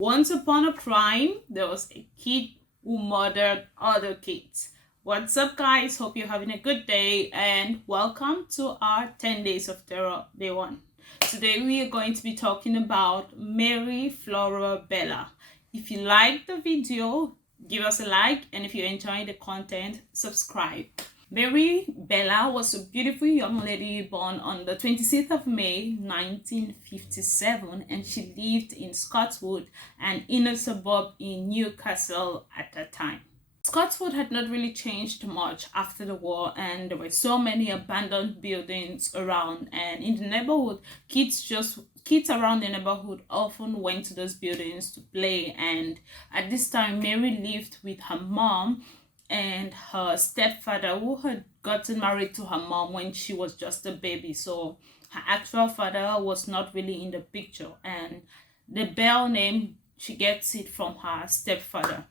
Once upon a time, there was a kid who murdered other kids. What's up, guys? Hope you're having a good day and welcome to our 10 Days of Terror Day 1. Today, we are going to be talking about Mary Flora Bella. If you like the video, give us a like, and if you're enjoying the content, subscribe. Mary Bella was a beautiful young lady born on the 26th of May 1957, and she lived in Scotswood, an inner suburb in Newcastle at that time. Scotswood had not really changed much after the war, and there were so many abandoned buildings around, and in the neighborhood, kids around the neighborhood often went to those buildings to play. And at this time, Mary lived with her mom and her stepfather, who had gotten married to her mom when she was just a baby. So her actual father was not really in the picture, and the Bell name, she gets it from her stepfather.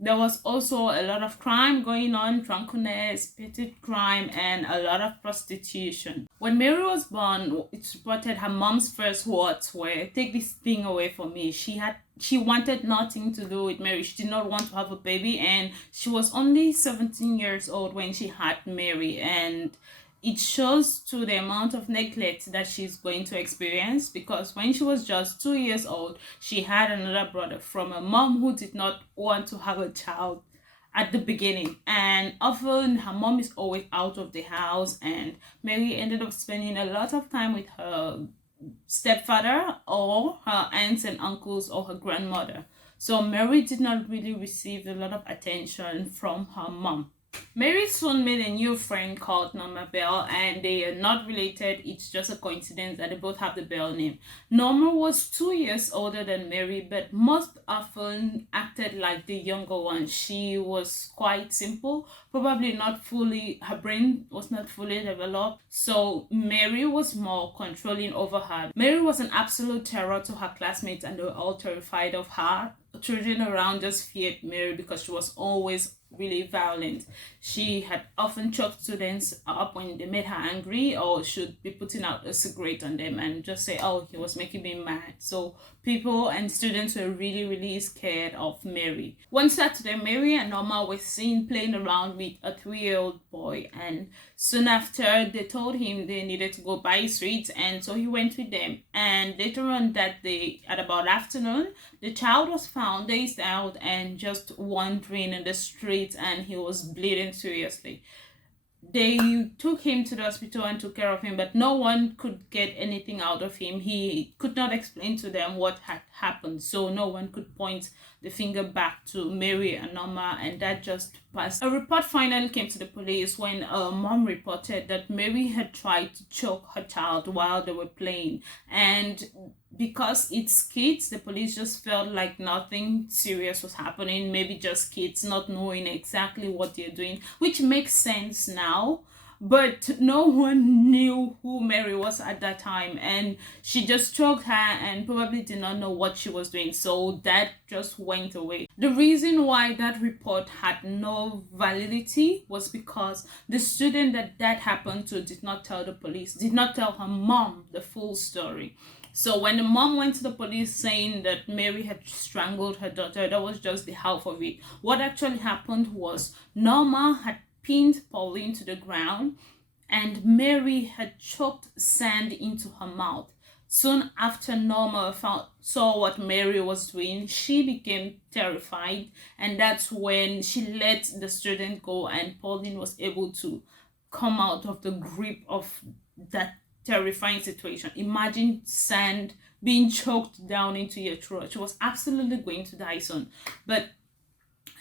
There was also a lot of crime going on, drunkenness, petty crime, and a lot of prostitution. When Mary was born, it's reported her mom's first words were, "Take this thing away from me." She wanted nothing to do with Mary. She did not want to have a baby, and she was only 17 years old when she had Mary, and it shows to the amount of neglect that she's going to experience, because when she was just 2 years old, she had another brother from a mom who did not want to have a child at the beginning, and often her mom is always out of the house, and Mary ended up spending a lot of time with her stepfather or her aunts and uncles or her grandmother. So Mary did not really receive a lot of attention from her mom. Mary soon made a new friend called Norma Bell, and they are not related. It's just a coincidence that they both have the Bell name. Norma was 2 years older than Mary, but most often acted like the younger one. She was quite simple, probably not fully, her brain was not fully developed, so Mary was more controlling over her. Mary was an absolute terror to her classmates, and they were all terrified of her. Children around just feared Mary because she was always really violent. She had often choked students up when they made her angry, or should be putting out a cigarette on them and just say, "Oh, he was making me mad." So people and students were really scared of Mary. One Saturday, Mary and Norma were seen playing around with a 3-year-old boy, and soon after they told him they needed to go buy sweets, and so he went with them. And later on that day, at about afternoon, the child was found dazed out and just wandering in the street, and he was bleeding seriously. They took him to the hospital and took care of him, but no one could get anything out of him. He could not explain to them what had happened, so no one could point the finger back to Mary and Norma, and that just passed. A report finally came to the police when a mom reported that Mary had tried to choke her child while they were playing, and because it's kids, the police just felt like nothing serious was happening, maybe just kids not knowing exactly what they're doing, which makes sense now. But no one knew who Mary was at that time, and she just choked her and probably did not know what she was doing, so that just went away. The reason why that report had no validity was because the student that happened to did not tell the police, did not tell her mom the full story. So when the mom went to the police saying that Mary had strangled her daughter, that was just the half of it. What actually happened was Norma had pinned Pauline to the ground, and Mary had choked sand into her mouth. Soon after Norma saw what Mary was doing, she became terrified, and that's when she let the student go, and Pauline was able to come out of the grip of that terrifying situation. Imagine sand being choked down into your throat. She was absolutely going to die soon, but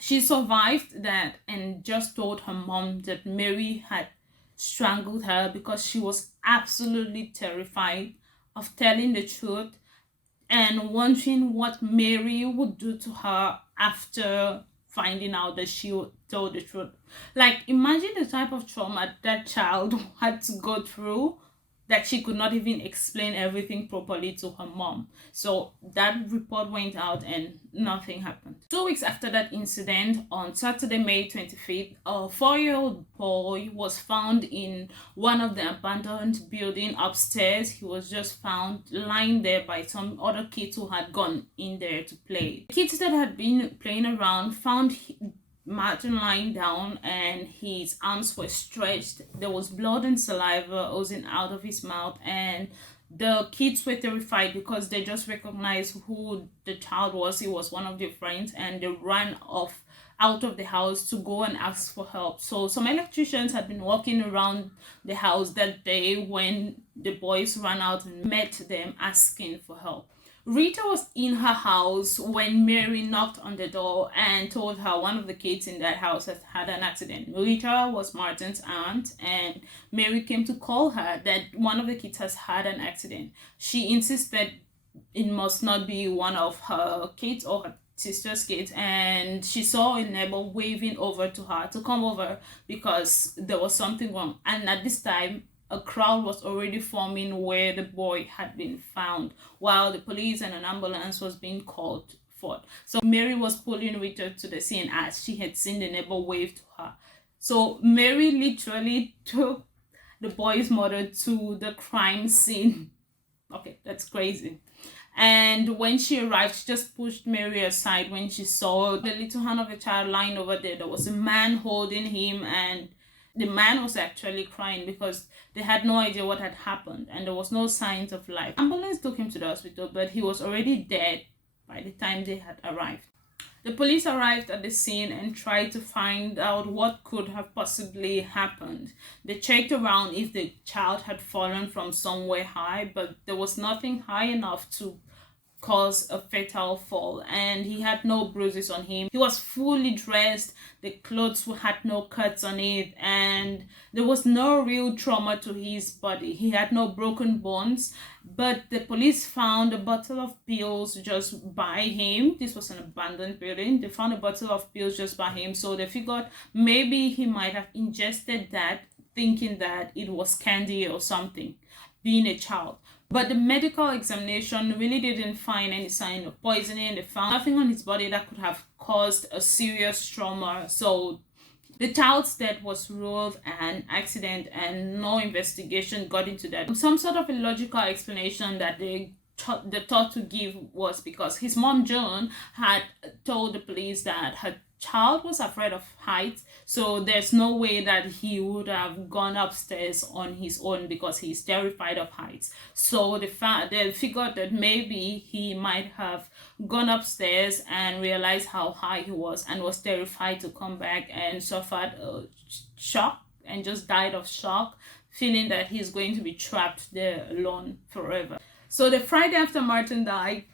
she survived that and just told her mom that Mary had strangled her because she was absolutely terrified of telling the truth and wondering what Mary would do to her after finding out that she told the truth. Like, imagine the type of trauma that child had to go through, that she could not even explain everything properly to her mom. So that report went out and nothing happened. 2 weeks after that incident, on Saturday, May 25th, a 4-year-old boy was found in one of the abandoned building upstairs. He was just found lying there by some other kids who had gone in there to play. The kids that had been playing around found Martin lying down and his arms were stretched. There was blood and saliva oozing out of his mouth, and the kids were terrified because they just recognized who the child was. He was one of their friends, and they ran off out of the house to go and ask for help. So some electricians had been walking around the house that day when the boys ran out and met them asking for help. Rita was in her house when Mary knocked on the door and told her one of the kids in that house had an accident. Rita was Martin's aunt, and Mary came to call her that one of the kids has had an accident. She insisted it must not be one of her kids or her sister's kids, and she saw a neighbor waving over to her to come over because there was something wrong. And at this time, a crowd was already forming where the boy had been found, while the police and an ambulance was being called for. So Mary was pulling Rita to the scene as she had seen the neighbor wave to her. So Mary literally took the boy's mother to the crime scene. Okay, that's crazy. And when she arrived, she just pushed Mary aside when she saw the little hand of a child lying over there. There was a man holding him, and the man was actually crying because they had no idea what had happened and there was no signs of life. Ambulance took him to the hospital, but he was already dead by the time they had arrived. The police arrived at the scene and tried to find out what could have possibly happened. They checked around if the child had fallen from somewhere high, but there was nothing high enough to cause a fatal fall, and he had no bruises on him. He was fully dressed, the clothes had no cuts on it, and there was no real trauma to his body. He had no broken bones, but the police found a bottle of pills just by him. This was an abandoned building. They found a bottle of pills just by him, so they figured maybe he might have ingested that thinking that it was candy or something, being a child. But the medical examination really didn't find any sign of poisoning. They found nothing on his body that could have caused a serious trauma. So the child's death was ruled an accident and no investigation got into that. Some sort of a logical explanation that they thought to give was because his mom, Joan, had told the police that her child was afraid of heights, so there's no way that he would have gone upstairs on his own because he's terrified of heights. So they figured that maybe he might have gone upstairs and realized how high he was and was terrified to come back and suffered a shock and just died of shock, feeling that he's going to be trapped there alone forever. So the Friday after Martin died,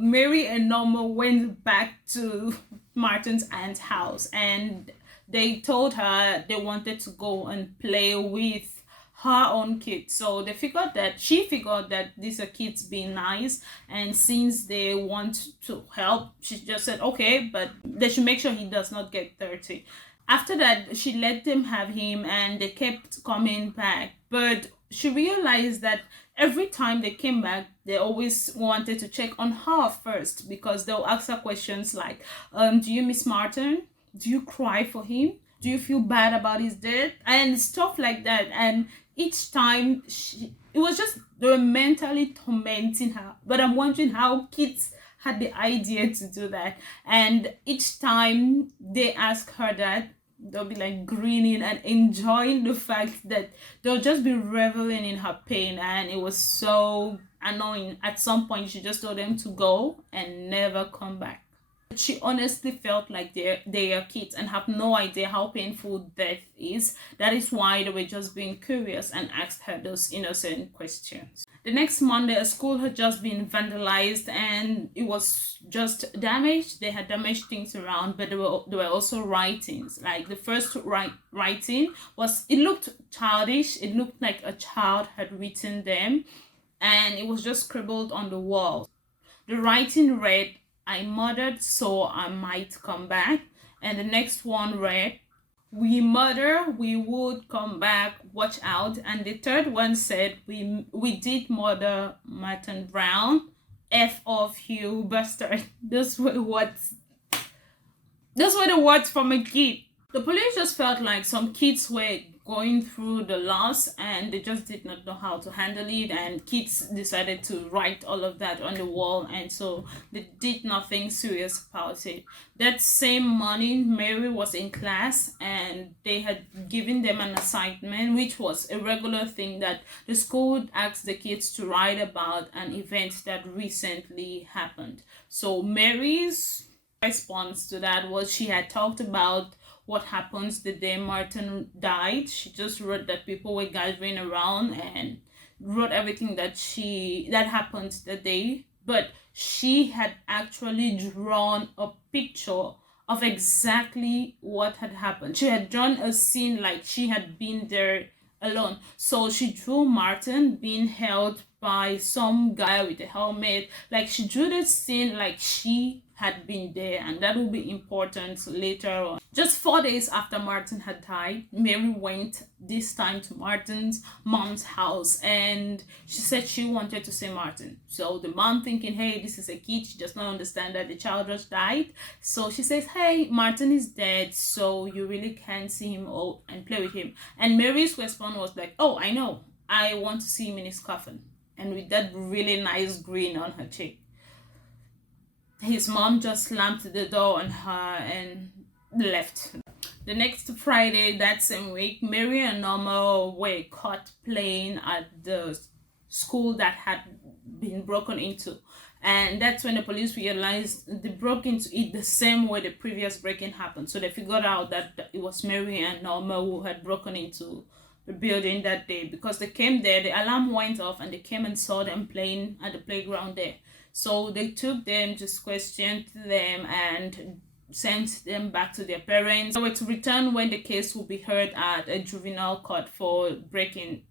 Mary and Norma went back to Martin's aunt's house, and they told her they wanted to go and play with her own kids. So she figured that these are kids being nice, and since they want to help, she just said okay, but they should make sure he does not get dirty. After that, she let them have him, and they kept coming back, but she realized that every time they came back, they always wanted to check on her first, because they'll ask her questions like, do you miss Martin? Do you cry for him? Do you feel bad about his death? And stuff like that. And each time, it was just, they were mentally tormenting her. But I'm wondering how kids had the idea to do that. And each time they ask her that, they'll be like grinning and enjoying the fact that they'll just be reveling in her pain, and it was so annoying. At some point she just told them to go and never come back. She honestly felt like they are kids and have no idea how painful death is. That is why they were just being curious and asked her those innocent questions. The next Monday, a school had just been vandalized and it was just damaged. They had damaged things around, but there were also writings. Like the first writing it looked childish. It looked like a child had written them, and it was just scribbled on the wall. The writing read, "I murdered so I might come back." And the next one read, "We murder, we would come back, watch out." And the third one said, we did murder Martin Brown, F off you bastard." Those were what Those were the words from a kid. The police just felt like some kids were going through the loss and they just did not know how to handle it, and kids decided to write all of that on the wall, and so they did nothing serious about it. That same morning, Mary was in class and they had given them an assignment, which was a regular thing that the school would ask the kids to write about an event that recently happened. So Mary's response to that was she had talked about what happens the day Martin died. She just wrote that people were gathering around and wrote everything that happened the day. But she had actually drawn a picture of exactly what had happened. She had drawn a scene like she had been there alone. So she drew Martin being held by some guy with a helmet. Like she drew the scene like she had been there, and that will be important later on. Just 4 days after Martin had died, Mary went this time to Martin's mom's house, and she said she wanted to see Martin. So the mom, thinking, hey, this is a kid, she does not understand that the child just died. So she says, hey, Martin is dead, so you really can't see him and play with him. And Mary's response was like, oh, I know, I want to see him in his coffin. And with that really nice grin on her cheek. His mom just slammed the door on her and left. The next Friday that same week, Mary and Norma were caught playing at the school that had been broken into. And that's when the police realized they broke into it the same way the previous break-in happened. So they figured out that it was Mary and Norma who had broken into the building that day, because they came there, the alarm went off, and they came and saw them playing at the playground there. So they took them, just questioned them, and sent them back to their parents. They were to return when the case would be heard at a juvenile court for breaking.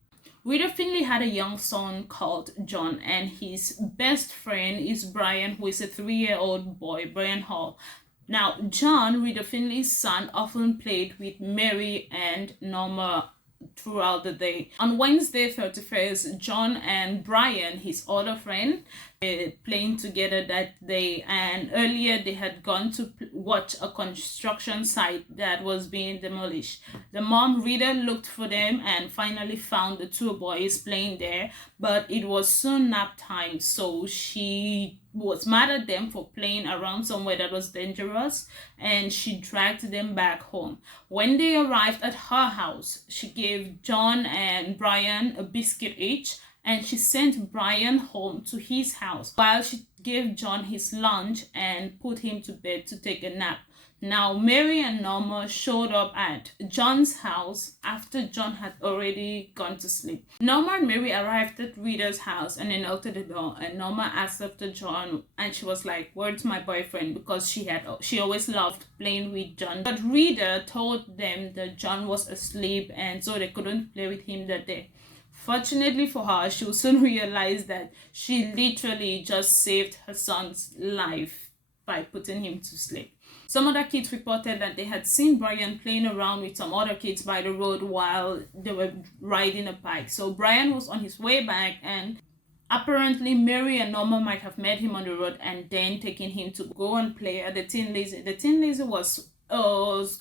Rita Finley had a young son called John, and his best friend is Brian, who is a 3-year-old boy, Brian Hall. Now, John, Rita Finley's son, often played with Mary and Norma throughout the day. On Wednesday 31st, John and Brian, his other friend, were playing together that day, and earlier they had gone to watch a construction site that was being demolished. The mom, Rita, looked for them and finally found the two boys playing there, but it was soon nap time, so she was mad at them for playing around somewhere that was dangerous, and she dragged them back home. When they arrived at her house, she gave John and Brian a biscuit each, and she sent Brian home to his house while she gave John his lunch and put him to bed to take a nap. Now, Mary and Norma showed up at John's house after John had already gone to sleep. Norma and Mary arrived at Rita's house and they knocked at the door, and Norma asked after John, and she was like, where's my boyfriend? Because she always loved playing with John. But Rita told them that John was asleep and so they couldn't play with him that day. Fortunately for her, she will soon realize that she literally just saved her son's life by putting him to sleep. Some other kids reported that they had seen Brian playing around with some other kids by the road while they were riding a bike. So Brian was on his way back, and apparently Mary and Norma might have met him on the road and then taken him to go and play at the Tin Lazy. The Tin Lazy was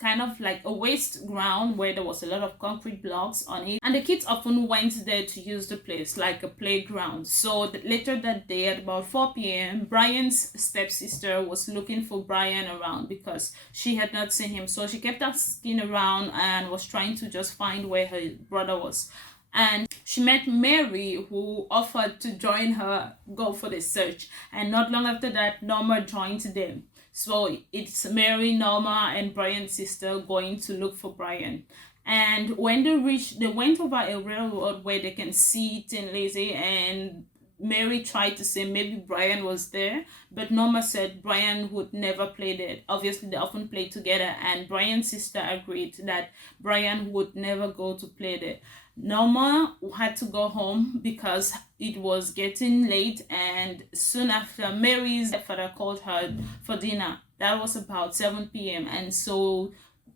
kind of like a waste ground where there was a lot of concrete blocks on it, and the kids often went there to use the place like a playground. So later that day at about 4 p.m, Brian's stepsister was looking for Brian around because she had not seen him. So she kept asking around and was trying to just find where her brother was. And she met Mary, who offered to join her go for the search. And not long after that, Norma joined them. So it's Mary, Norma, and Brian's sister going to look for Brian. And when they went over a railroad where they can see Tin Lazy, and Mary tried to say maybe Brian was there, but Norma said Brian would never play there. Obviously, they often play together, and Brian's sister agreed that Brian would never go to play there. Norma had to go home because it was getting late, and soon after, Mary's father called her for dinner. That was about 7 p.m. and so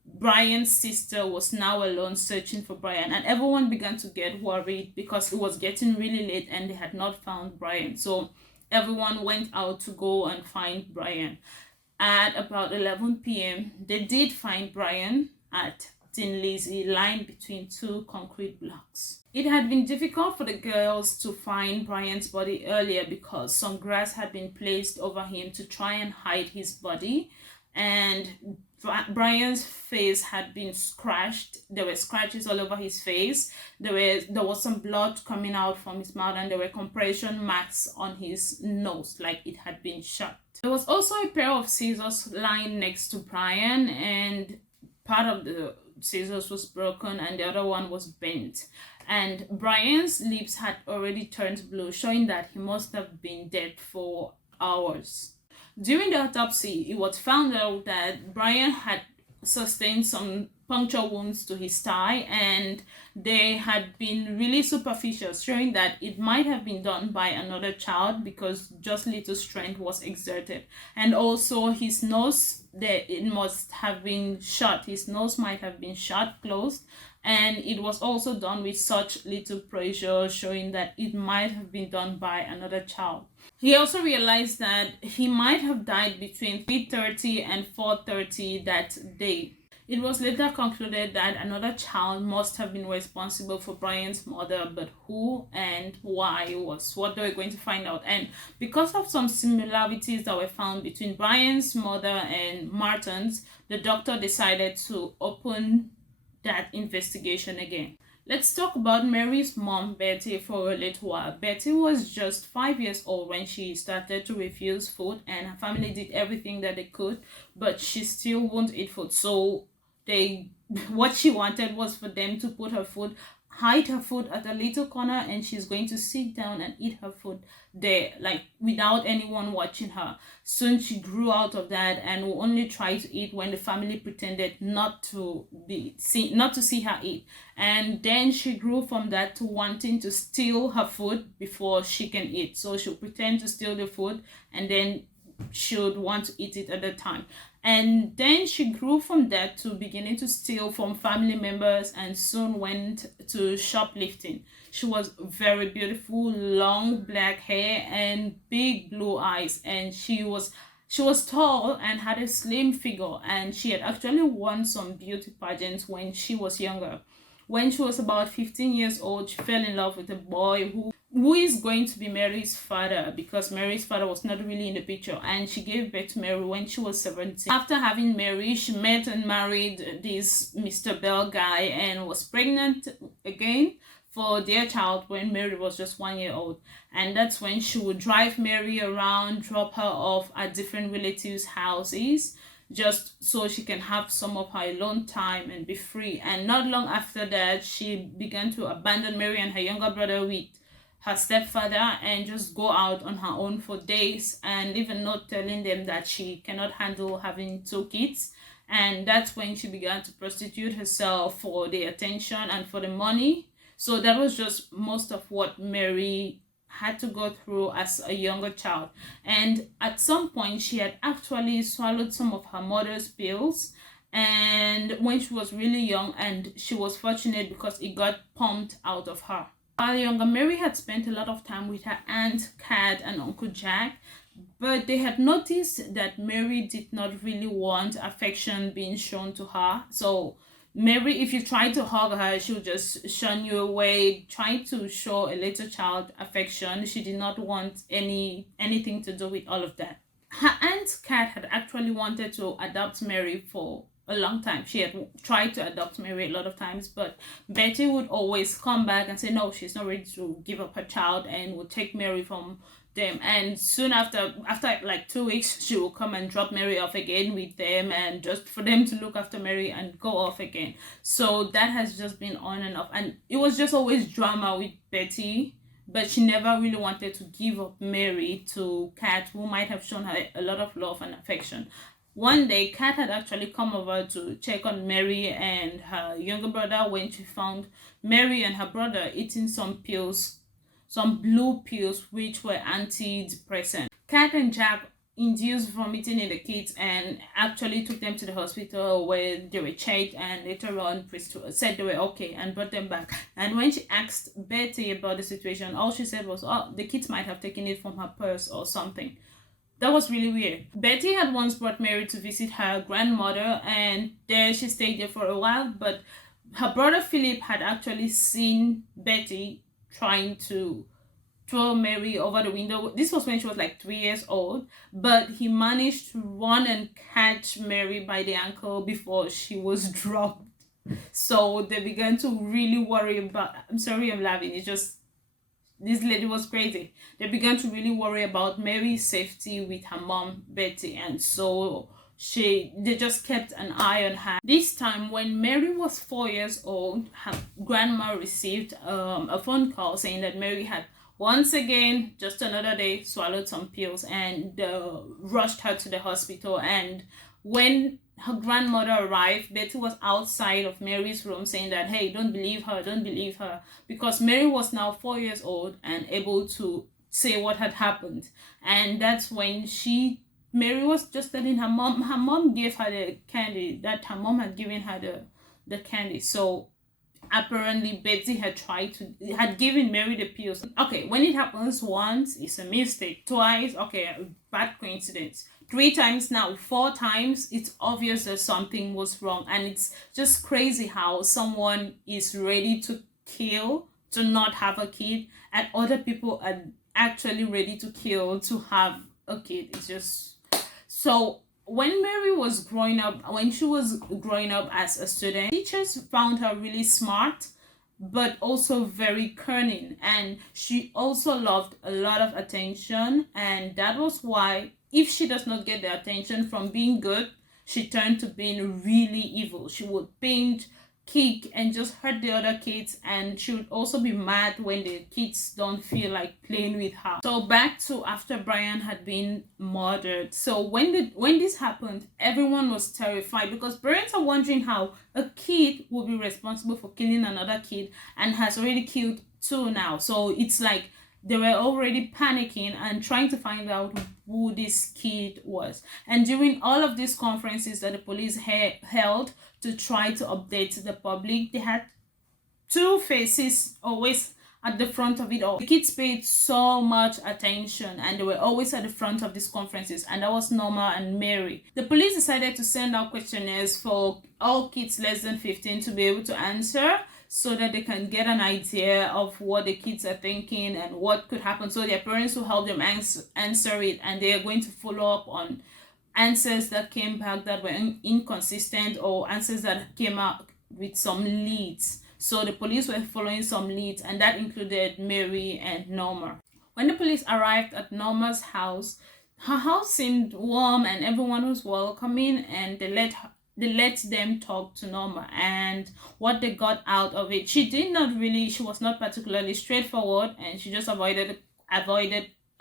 Brian's sister was now alone searching for Brian, and everyone began to get worried because it was getting really late and they had not found Brian. So everyone went out to go and find Brian. At about 11 p.m., they did find Brian at Tin Lizzie lying between two concrete blocks. It had been difficult for the girls to find Brian's body earlier because some grass had been placed over him to try and hide his body, and Brian's face had been scratched. There were scratches all over his face. There was some blood coming out from his mouth, and there were compression marks on his nose, like it had been shot. There was also a pair of scissors lying next to Brian, and part of the scissors was broken and the other one was bent. And Brian's lips had already turned blue, showing that he must have been dead for hours. During the autopsy, it was found out that Brian had sustained some puncture wounds to his thigh, and they had been really superficial, showing that it might have been done by another child because just little strength was exerted. And also his nose, it must have been shut. His nose might have been shut, closed, and it was also done with such little pressure, showing that it might have been done by another child. He also realized that he might have died between 3:30 and 4:30 that day. It was later concluded that another child must have been responsible for Brian's murder, but who and why was what they were going to find out. And because of some similarities that were found between Brian's murder and Martin's, the doctor decided to open that investigation again. Let's talk about Mary's mom, Betty, for a little while. Betty was just 5 years old when she started to refuse food, and her family did everything that they could, but she still won't eat food. So what she wanted was for them to hide her food at a little corner, and she's going to sit down and eat her food there, like without anyone watching her. Soon she grew out of that and will only try to eat when the family pretended not to see her eat. And then she grew from that to wanting to steal her food before she can eat. So she'll pretend to steal the food and then should want to eat it at the time. And then she grew from that to beginning to steal from family members, and soon went to shoplifting. She was very beautiful, long black hair and big blue eyes, and she was tall and had a slim figure, and she had actually won some beauty pageants when she was younger. When she was about 15 years old, she fell in love with a boy who is going to be Mary's father, because Mary's father was not really in the picture, and she gave birth to Mary when she was 17. After having Mary, she met and married this Mr. Bell guy and was pregnant again for their child when Mary was just 1 year old. And that's when she would drive Mary around, drop her off at different relatives' houses, just so she can have some of her alone time and be free. And not long after that, she began to abandon Mary and her younger brother with her stepfather and just go out on her own for days, and even not telling them that she cannot handle having two kids. And that's when she began to prostitute herself for the attention and for the money. So that was just most of what Mary had to go through as a younger child. And at some point, she had actually swallowed some of her mother's pills, and when she was really young, and she was fortunate because it got pumped out of her. While younger, Mary had spent a lot of time with her Aunt Kat and Uncle Jack, but they had noticed that Mary did not really want affection being shown to her. So Mary, if you try to hug her, she'll just shun you away, trying to show a little child affection. She did not want anything to do with all of that. Her Aunt Kat had actually wanted to adopt Mary for a long time. She had tried to adopt Mary a lot of times, but Betty would always come back and say no, she's not ready to give up her child, and would take Mary from them. And soon after like 2 weeks, she will come and drop Mary off again with them, and just for them to look after Mary and go off again. So that has just been on and off, and it was just always drama with Betty, but she never really wanted to give up Mary to Kat, who might have shown her a lot of love and affection. One day, Kat had actually come over to check on Mary and her younger brother when she found Mary and her brother eating some pills, some blue pills, which were antidepressant. Kat and Jack induced vomiting in the kids and actually took them to the hospital where they were checked, and later on said they were okay and brought them back. And when she asked Betty about the situation, all she said was, oh, the kids might have taken it from her purse or something. That was really weird. Betty had once brought Mary to visit her grandmother, and there she stayed there for a while, but her brother Philip had actually seen Betty trying to throw Mary over the window. This was when she was like 3 years old, but he managed to run and catch Mary by the ankle before she was dropped. So they began to really worry about, I'm sorry I'm laughing, it's just, this lady was crazy. They began to really worry about Mary's safety with her mom Betty, and so they just kept an eye on her. This time when Mary was 4 years old, her grandma received a phone call saying that Mary had once again, just another day, swallowed some pills and rushed her to the hospital. And when her grandmother arrived, Betty was outside of Mary's room saying that, hey, don't believe her, because Mary was now 4 years old and able to say what had happened. And that's when Mary was just telling her mom gave her the candy, that her mom had given her the candy. So apparently Betty had given Mary the pills. Okay, when it happens once, it's a mistake. Twice, okay, bad coincidence. 3 times now, 4 times, it's obvious that something was wrong. And it's just crazy how someone is ready to kill to not have a kid, and other people are actually ready to kill to have a kid. It's just so. When she was growing up as a student, teachers found her really smart, but also very cunning, and she also loved a lot of attention. And that was why, if she does not get the attention from being good, she turned to being really evil. She would pinch, kick, and just hurt the other kids, and she would also be mad when the kids don't feel like playing with her. So back to after Brian had been murdered. So when this happened, everyone was terrified, because parents are wondering how a kid will be responsible for killing another kid and has already killed 2 now. So it's like they were already panicking and trying to find out who this kid was. And during all of these conferences that the police held to try to update the public, they had 2 faces always at the front of it all. The kids paid so much attention, and they were always at the front of these conferences, and that was Norma and Mary. The police decided to send out questionnaires for all kids less than 15 to be able to answer, so that they can get an idea of what the kids are thinking and what could happen. So their parents will help them answer it, and they are going to follow up on answers that came back that were inconsistent, or answers that came out with some leads. So the police were following some leads, and that included Mary and Norma. When the police arrived at Norma's house, her house seemed warm and everyone was welcoming, and they let them talk to Norma. And what they got out of it, she was not particularly straightforward, and she just avoided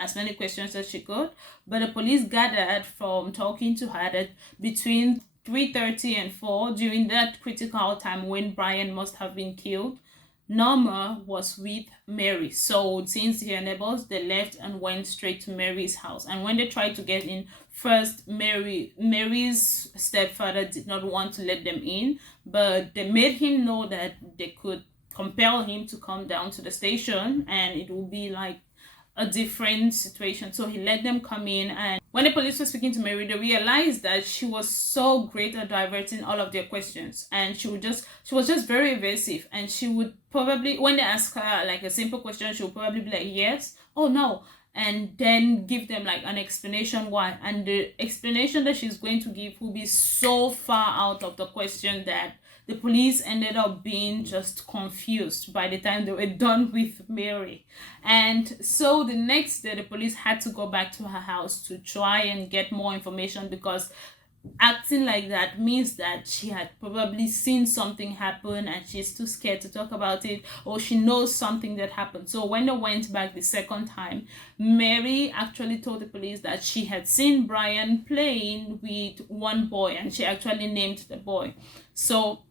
as many questions as she could. But the police gathered from talking to her that between 3:30 and 4, during that critical time when Brian must have been killed, Norma was with Mary. So since their neighbors, they left and went straight to Mary's house. And when they tried to get in, first Mary's stepfather did not want to let them in, but they made him know that they could compel him to come down to the station, and it would be like a different situation. So he let them come in, and when the police were speaking to Mary, they realized that she was so great at diverting all of their questions, and she was just very evasive. And she would probably, when they ask her like a simple question, she would probably be like, yes, oh no, and then give them like an explanation why. And the explanation that she's going to give will be so far out of the question that the police ended up being just confused by the time they were done with Mary. And so the next day, the police had to go back to her house to try and get more information, because acting like that means that she had probably seen something happen and she's too scared to talk about it, or she knows something that happened. So when they went back the second time, Mary actually told the police that she had seen Brian playing with one boy, and she actually named the boy. So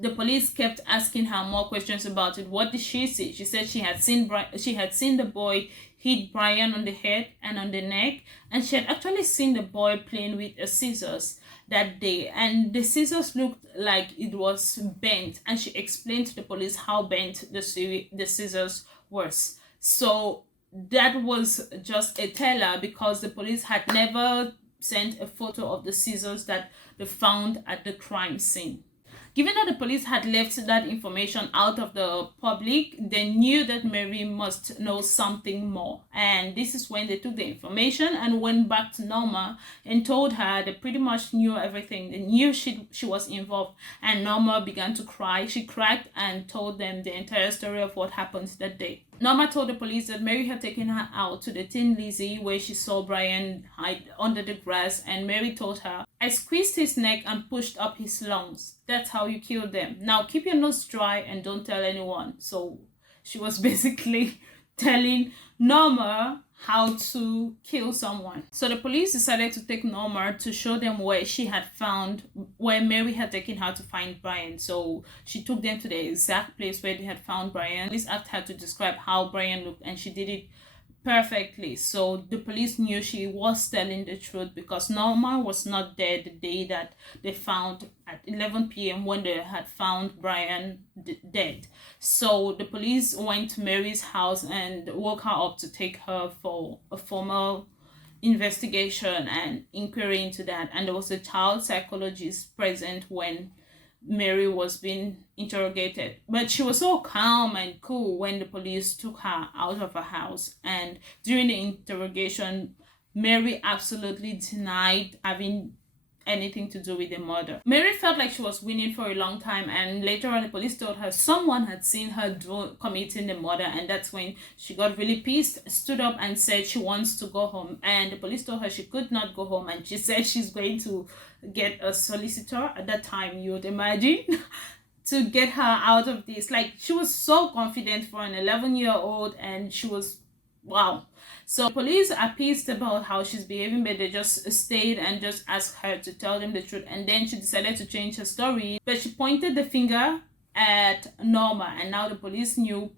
the police kept asking her more questions about it. What did she see? She said she had seen the boy hit Brian on the head and on the neck, and she had actually seen the boy playing with a scissors that day, and the scissors looked like it was bent, and she explained to the police how bent the scissors was. So that was just a teller, because the police had never sent a photo of the scissors that they found at the crime scene. Given that the police had left that information out of the public, they knew that Mary must know something more. And this is when they took the information and went back to Norma and told her they pretty much knew everything. They knew she was involved. And Norma began to cry. She cried and told them the entire story of what happened that day. Norma told the police that Mary had taken her out to the Tin Lizzie, where she saw Brian hide under the grass, and Mary told her, "I squeezed his neck and pushed up his lungs. That's how you kill them. Now keep your nose dry and don't tell anyone." So she was basically telling Norma how to kill someone. So the police decided to take Norma to show them where Mary had taken her to find Brian. So she took them to the exact place where they had found Brian. Police asked her to describe how Brian looked, and she did it perfectly. So the police knew she was telling the truth, because Norma was not there the day that they found at 11 p.m. when they had found Brian dead. So the police went to Mary's house and woke her up to take her for a formal investigation and inquiry into that. And there was a child psychologist present when Mary was being interrogated, but she was so calm and cool when the police took her out of her house. And during the interrogation, Mary absolutely denied having anything to do with the murder. Mary felt like she was winning for a long time, and later on the police told her someone had seen her committing the murder, and that's when she got really pissed, stood up and said she wants to go home. And the police told her she could not go home, and she said she's going to get a solicitor. At that time, you would imagine, to get her out of this. Like, she was so confident for an 11-year-old, and she was, wow. So police are pissed about how she's behaving, but they just stayed and just asked her to tell them the truth. And then she decided to change her story, but she pointed the finger at Norma, and now the police knew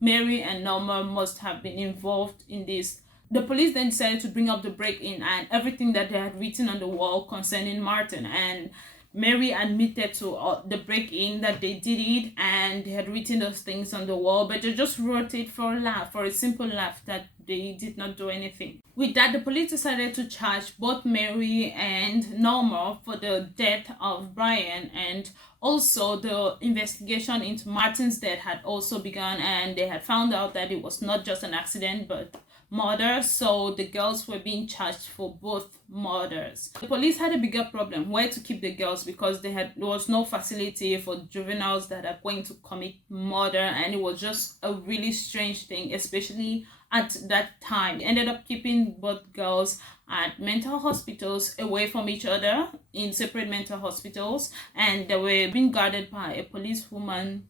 Mary and Norma must have been involved in this. The police then decided to bring up the break-in and everything that they had written on the wall concerning Martin. And Mary admitted to the break-in that they did it, and they had written those things on the wall, but they just wrote it for a laugh, for a simple laugh, that they did not do anything. With that, the police decided to charge both Mary and Norma for the death of Brian, and also the investigation into Martin's death had also begun, and they had found out that it was not just an accident but murder. So the girls were being charged for both murders. The police had a bigger problem where to keep the girls, because there was no facility for juveniles that are going to commit murder, and it was just a really strange thing, especially at that time. They ended up keeping both girls at mental hospitals, away from each other, in separate mental hospitals, and they were being guarded by a policewoman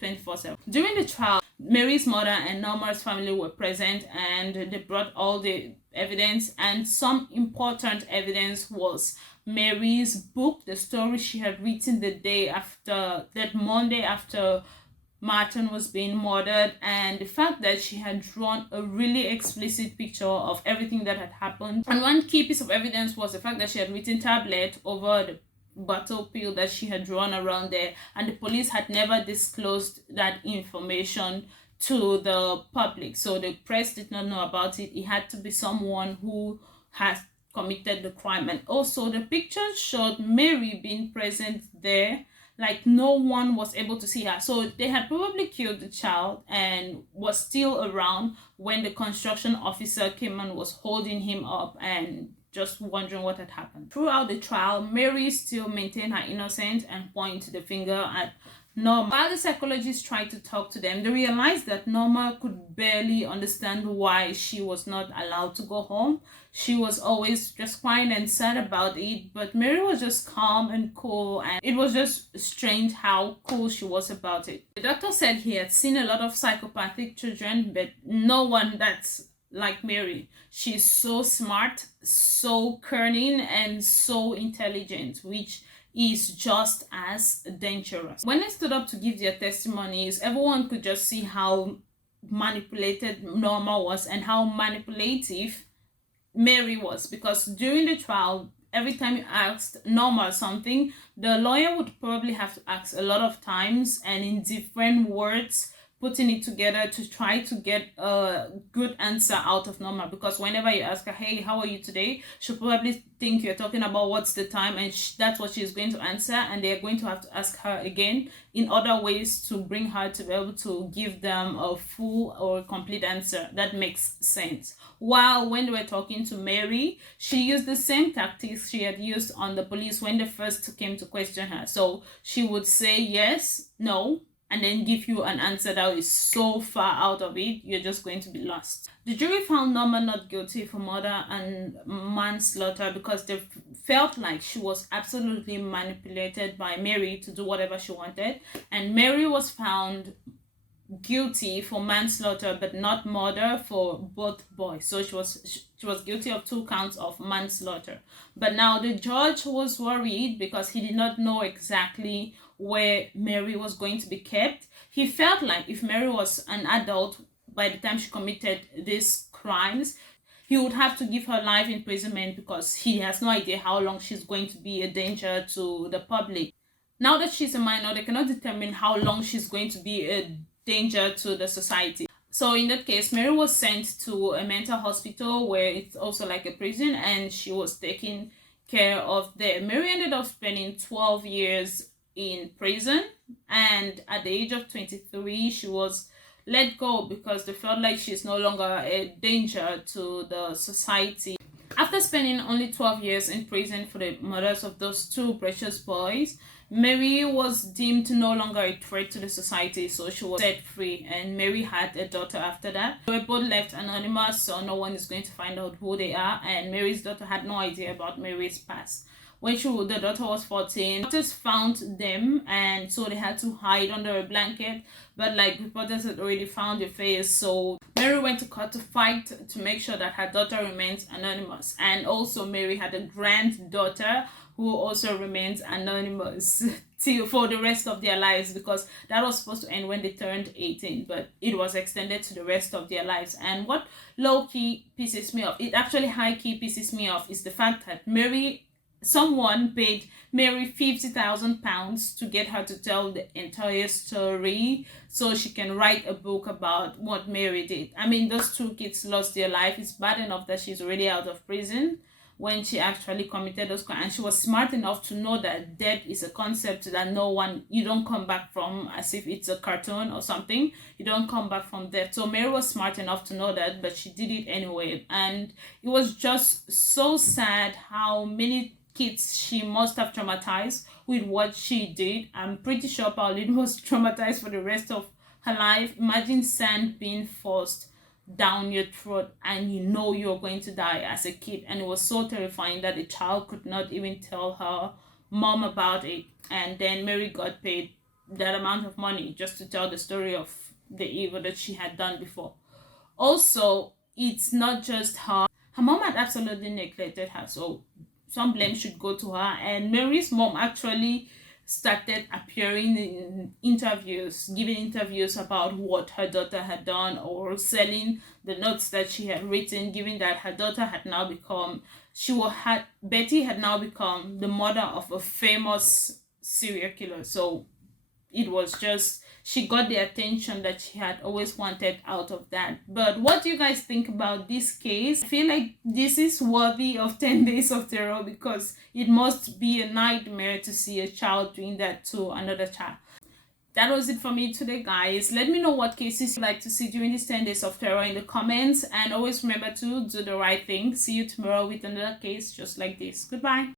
24/7. During the trial, Mary's mother and Norma's family were present, and they brought all the evidence, and some important evidence was Mary's book, the story she had written the day after, that Monday after Martin was being murdered, and the fact that she had drawn a really explicit picture of everything that had happened. And one key piece of evidence was the fact that she had written tablet over the battlefield that she had drawn around there, and the police had never disclosed that information to the public, so the press did not know about it. It had to be someone who had committed the crime. And also the pictures showed Mary being present there, like no one was able to see her. So they had probably killed the child and was still around when the construction officer came and was holding him up and just wondering what had happened. Throughout the trial, Mary still maintained her innocence and pointed the finger at Norma. While the psychologists tried to talk to them, they realized that Norma could barely understand why she was not allowed to go home. She was always just crying and sad about it, but Mary was just calm and cool, and it was just strange how cool she was about it. The doctor said he had seen a lot of psychopathic children, but no one that's like Mary. She's so smart, so cunning, and so intelligent, which is just as dangerous. When they stood up to give their testimonies, everyone could just see how manipulated Norma was and how manipulative Mary was, because during the trial, every time you asked Norma something, the lawyer would probably have to ask a lot of times and in different words putting it together to try to get a good answer out of Norma, because whenever you ask her, hey, how are you today, she'll probably think you're talking about what's the time, and that's what she's going to answer, and they're going to have to ask her again in other ways to bring her to be able to give them a full or complete answer that makes sense. While when they were talking to Mary, she used the same tactics she had used on the police when they first came to question her. So she would say yes, no, and then give you an answer that is so far out of it, you're just going to be lost. The jury found Norma not guilty for murder and manslaughter because they felt like she was absolutely manipulated by Mary to do whatever she wanted, and Mary was found guilty for manslaughter but not murder for both boys. So she was guilty of 2 counts of manslaughter. But now the judge was worried because he did not know exactly where Mary was going to be kept. He felt like if Mary was an adult by the time she committed these crimes, he would have to give her life imprisonment because he has no idea how long she's going to be a danger to the public. Now that she's a minor, they cannot determine how long she's going to be a danger to the society. So in that case, Mary was sent to a mental hospital where it's also like a prison, and she was taken care of there. Mary ended up spending 12 years in prison, and at the age of 23 she was let go because they felt like she's no longer a danger to the society. After spending only 12 years in prison for the murders of those 2 precious boys, Mary was deemed no longer a threat to the society, so she was set free, and Mary had a daughter after that. They were both left anonymous, so no one is going to find out who they are, and Mary's daughter had no idea about Mary's past. When the daughter was 14, reporters found them, and so they had to hide under a blanket, but like reporters had already found their face, so Mary went to court to fight to make sure that her daughter remains anonymous. And also Mary had a granddaughter who also remains anonymous for the rest of their lives, because that was supposed to end when they turned 18, but it was extended to the rest of their lives. And what low-key pisses me off, it actually high-key pisses me off, is the fact that someone paid Mary £50,000 to get her to tell the entire story so she can write a book about what Mary did. I mean, those 2 kids lost their life. It's bad enough that she's already out of prison when she actually committed those crimes, and she was smart enough to know that death is a concept that you don't come back from, as if it's a cartoon or something. You don't come back from death. So Mary was smart enough to know that, but she did it anyway. And it was just so sad how many kids she must have traumatized with what she did. I'm pretty sure Pauline was traumatized for the rest of her life. Imagine sand being forced down your throat and you know you're going to die as a kid, and it was so terrifying that the child could not even tell her mom about it. And then Mary got paid that amount of money just to tell the story of the evil that she had done before. Also, it's not just her mom had absolutely neglected her, so some blame should go to her. And Mary's mom actually started appearing in interviews, giving interviews about what her daughter had done, or selling the notes that she had written, given that her daughter had now become, Betty had now become the mother of a famous serial killer. So it was just, she got the attention that she had always wanted out of that. But what do you guys think about this case? I feel like this is worthy of 10 days of terror, because it must be a nightmare to see a child doing that to another child. That was it for me today, guys. Let me know what cases you'd like to see during these 10 days of terror in the comments, and always remember to do the right thing. See you tomorrow with another case just like this. Goodbye.